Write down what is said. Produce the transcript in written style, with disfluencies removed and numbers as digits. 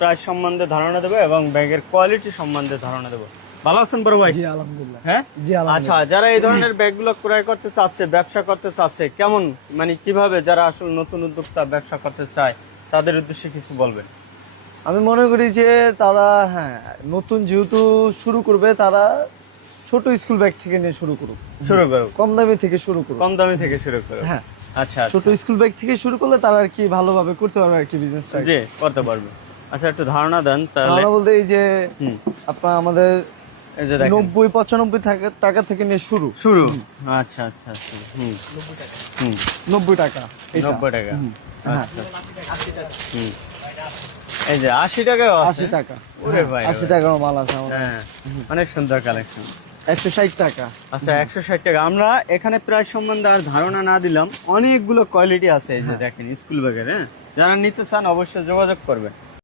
Price সম্বন্ধে ধারণা দেবো এবং ব্যাগের কোয়ালিটি সম্বন্ধে ধারণা দেবো। ভালো আছেন বড় ভাই? জি আলহামদুলিল্লাহ। হ্যাঁ জি আচ্ছা, আলহামদুলিল্লাহ। যারা এই ধরনের ব্যাগগুলো ক্রয় করতে চাচ্ছে, ব্যবসা করতে চাচ্ছে, কেমন মানে কিভাবে যারা আসলে নতুন উদ্যোক্তা ব্যবসা করতে চায় তাদের উদ্দেশ্যে কিছু বলবেন? আমি মনে করি যে তারা নতুন যেহেতু শুরু করবে, তারা ছোট স্কুল ব্যাগ থেকে নিয়ে শুরু করুক, শুরু করো, কম দামি থেকে শুরু করুক। কম দামি থেকে শুরু করো। হ্যাঁ, আচ্ছা ছোট স্কুল ব্যাগ থেকে শুরু করলে তারা আর কি ভালোভাবে করতে পারবে আর কি বিজনেসটা। জি করতে পারবে। আচ্ছা একটু ধারণা দেন তাহলে। আমরা বলতে এই যে আপনার আমাদের এই যে দেখেন 90-95 টাকা থেকে নিয়ে শুরু। আচ্ছা আচ্ছা আচ্ছা 90 টাকা, 90 টাকা। হ্যাঁ, আচ্ছা এই যে 80 টাকাও আছে। 80 টাকা। ওরে ভাই 80 টাকার মাল আছে আমাদের। হ্যাঁ অনেক সুন্দর কালেকশন। 160 টাকা। আচ্ছা 160 টাকা। আমরা এখানে প্রায় সম্বন্ধে আর ধারণা না দিলাম, অনেকগুলো কোয়ালিটি আছে এই যে দেখেন স্কুল ব্যাগের। হ্যাঁ যারা নিতে চান অবশ্যই যোগাযোগ করবেন।